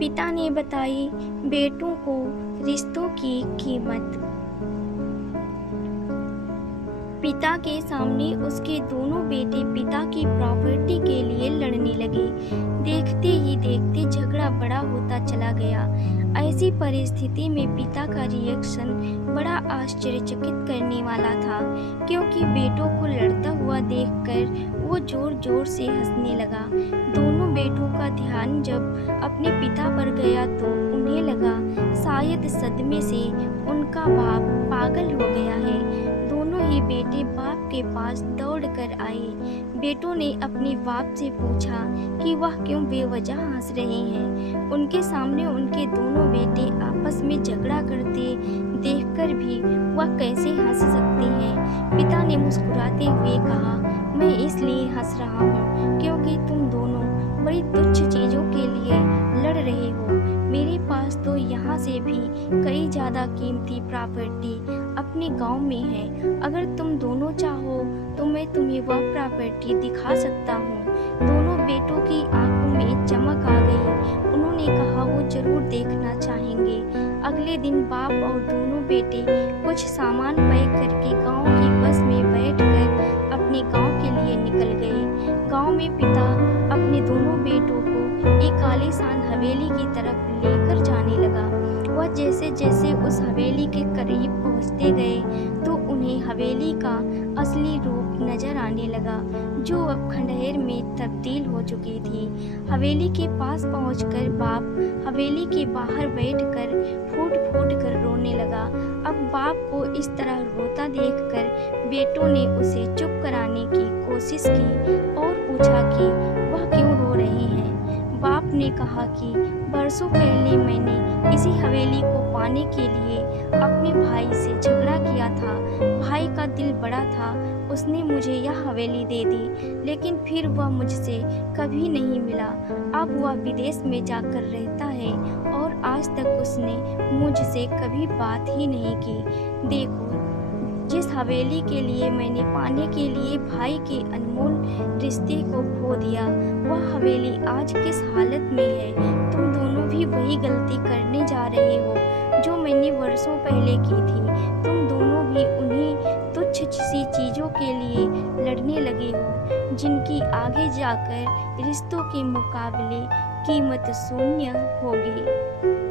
पिता ने बताई बेटों को रिश्तों की कीमत। पिता के सामने उसके दोनों बेटे पिता की प्रॉपर्टी के लिए लड़ने लगे। देखते ही देखते झगड़ा बड़ा होता चला गया। ऐसी परिस्थिति में पिता का रिएक्शन बड़ा आश्चर्यचकित करने वाला था, क्योंकि बेटों को लड़ता हुआ देखकर वो जोर जोर से हंसने लगा। दोनों बेटों का ध्यान जब अपने पिता पर गया तो उन्हें लगा शायद सदमे से उनका बाप पागल हो गया है। दोनों ही बेटे बाप के पास दौड़ कर आए। बेटों ने अपने बाप से पूछा कि वह क्यों बेवजह हंस रहे हैं। उनके सामने उनके दोनों बेटे आपस में झगड़ा करते देखकर भी वह कैसे हंस सकते हैं। पिता ने मुस्कुराते हुए कहा, मैं इसलिए हंस रहा हूँ क्योंकि तुम दोनों बड़ी तुच्छ चीज़ों के लिए लड़ रहे हो। मेरे पास तो यहाँ से भी कई ज़्यादा कीमती प्रॉपर्टी अपने गांव में है। अगर तुम दोनों चाहो तो मैं तुम्हें वह प्रॉपर्टी दिखा सकता हूँ। दोनों बेटों की आंखों में चमक आ गई। उन्होंने कहा वो जरूर देखना चाहेंगे। अगले दिन बाप और दोनों बेटे कुछ सामान पैक करके गांव की बस में बैठकर अपने गांव के लिए निकल गए। गांव में पिता अपने दोनों बेटों को एक आलीशान हवेली की तरफ लेकर जाने लगा। वह जैसे जैसे उस हवेली के करीब पहुंचते गए तो उन्हें हवेली का असली रूप नजर आने लगा, जो अब खंडहर में तब्दील हो चुकी थी। हवेली के पास पहुंचकर बाप हवेली के बाहर बैठकर फूट फूट कर रोने लगा। अब बाप को इस तरह रोता देखकर बेटों ने उसे चुप कराने की कोशिश की और पूछा कि वह क्यों रो रहे हैं। बाप ने कहा कि बरसों पहले मैंने इसी हवेली को पाने के लिए अपने भाई से झगड़ा किया था। भाई का दिल बड़ा था, उसने मुझे यह हवेली दे दी, लेकिन फिर वह मुझसे कभी नहीं मिला। अब वह विदेश में जाकर रहता है और आज तक उसने मुझसे कभी बात ही नहीं की। देखो, जिस हवेली के लिए मैंने पाने के लिए भाई के अनमोल रिश्ते को खो दिया, वह हवेली आज किस हालत में है। तुम दोनों भी वही गलती करने जा रहे हो जो मैंने वर्षों पहले की थी। तुम दोनों भी उन्हीं तुच्छ सी चीज़ों के लिए लड़ने लगे हो जिनकी आगे जाकर रिश्तों के मुकाबले कीमत शून्य होगी।